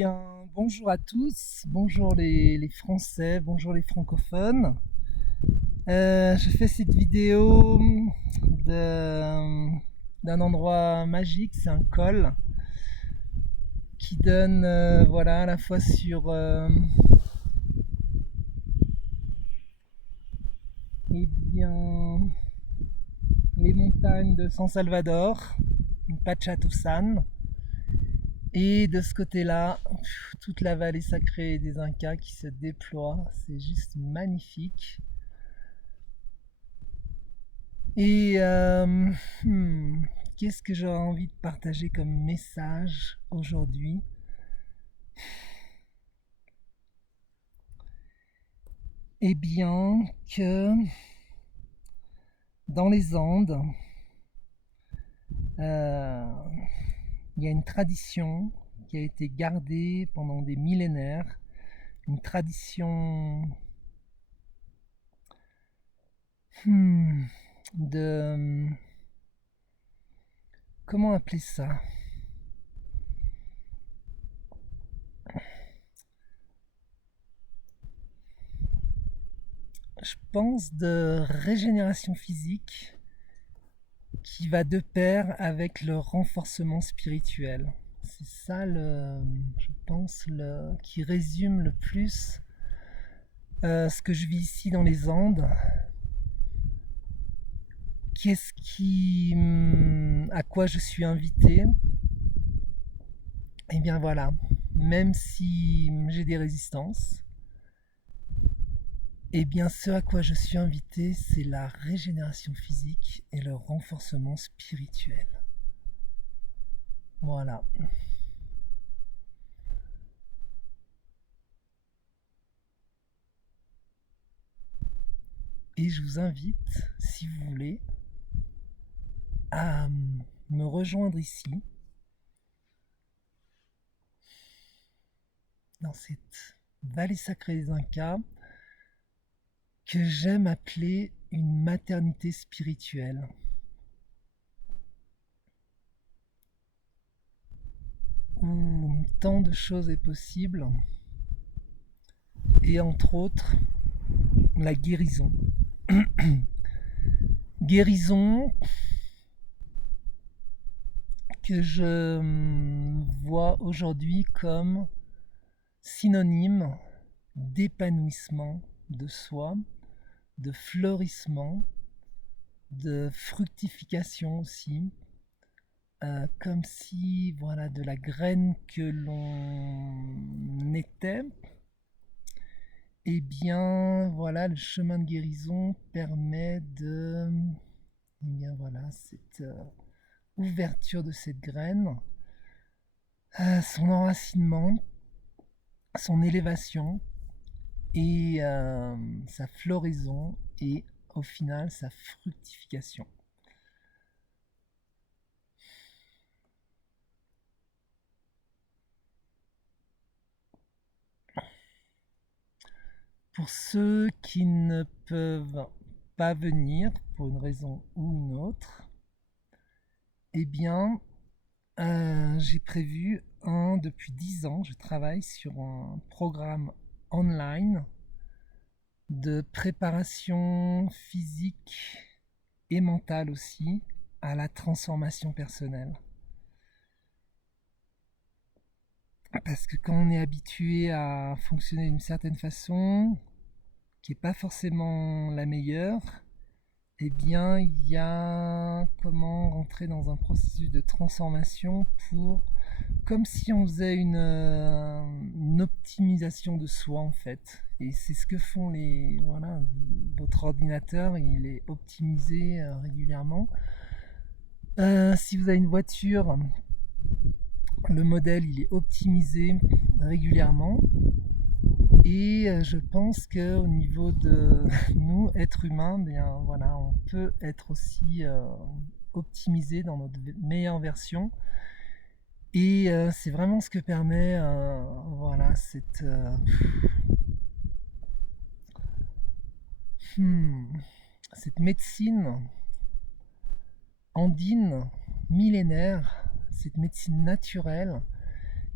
Bien, bonjour à tous, bonjour les Français, bonjour les francophones. Je fais cette vidéo d'un endroit magique, c'est un col qui donne voilà, à la fois sur eh bien, les montagnes de San Salvador, Pachatusan, et de ce côté-là, toute la vallée sacrée des Incas qui se déploie, c'est juste magnifique. Et hmm, qu'est-ce que j'aurais envie de partager comme message aujourd'hui? Eh bien, que dans les Andes, euh, il y a une tradition qui a été gardée pendant des millénaires, une tradition hmm, de... Comment appeler ça? Je pense de régénération physique qui va de pair avec le renforcement spirituel. C'est ça, je pense, qui résume le plus ce que je vis ici dans les Andes. À quoi je suis invité? Eh bien voilà, même si j'ai des résistances, eh bien ce à quoi je suis invité, c'est la régénération physique et le renforcement spirituel. Voilà. Et je vous invite, si vous voulez, à me rejoindre ici, dans cette vallée sacrée des Incas, que j'aime appeler une maternité spirituelle, où tant de choses est possible, et entre autres la guérison. Guérison que je vois aujourd'hui comme synonyme d'épanouissement de soi, de fleurissement, de fructification aussi, comme si voilà de la graine que l'on était, eh bien voilà le chemin de guérison permet de eh bien voilà cette ouverture de cette graine, son enracinement, son élévation et sa floraison et au final sa fructification. Pour ceux qui ne peuvent pas venir pour une raison ou une autre, eh bien, j'ai prévu depuis 10 ans, je travaille sur un programme online de préparation physique et mentale aussi à la transformation personnelle. Parce que quand on est habitué à fonctionner d'une certaine façon, qui n'est pas forcément la meilleure, eh bien, il y a comment rentrer dans un processus de transformation pour, comme si on faisait une optimisation de soi en fait. Et c'est ce que font voilà, votre ordinateur, il est optimisé régulièrement. Si vous avez une voiture, le modèle il est optimisé régulièrement. Et je pense qu'au niveau de nous, êtres humains, bien voilà, on peut être aussi optimisé dans notre meilleure version. Et c'est vraiment ce que permet voilà, cette médecine andine millénaire, cette médecine naturelle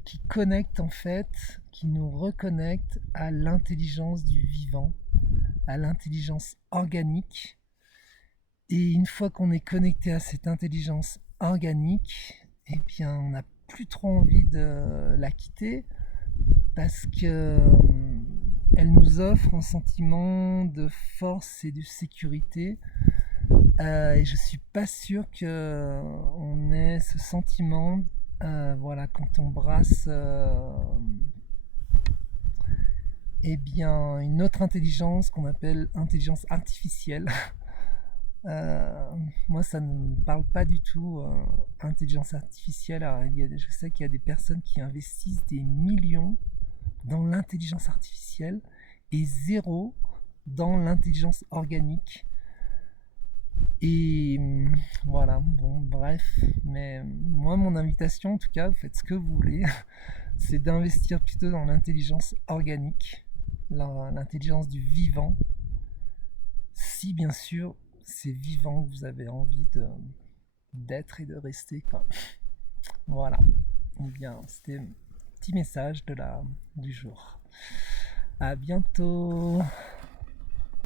qui connecte en fait, qui nous reconnecte à l'intelligence du vivant, à l'intelligence organique. Et une fois qu'on est connecté à cette intelligence organique, eh bien, on n'a plus trop envie de la quitter parce que elle nous offre un sentiment de force et de sécurité. Et je suis pas sûr que on ait ce sentiment, voilà, quand on brasse, eh bien, une autre intelligence qu'on appelle intelligence artificielle. Moi, ça ne me parle pas du tout, intelligence artificielle. Alors, je sais qu'il y a des personnes qui investissent des millions dans l'intelligence artificielle et zéro dans l'intelligence organique. Et voilà, bon, bref. Mais moi, mon invitation, en tout cas, vous faites ce que vous voulez, c'est d'investir plutôt dans l'intelligence organique, l'intelligence du vivant, si bien sûr c'est vivant que vous avez envie d'être et de rester, quoi. Voilà. Eh bien, c'était un petit message du jour. À bientôt.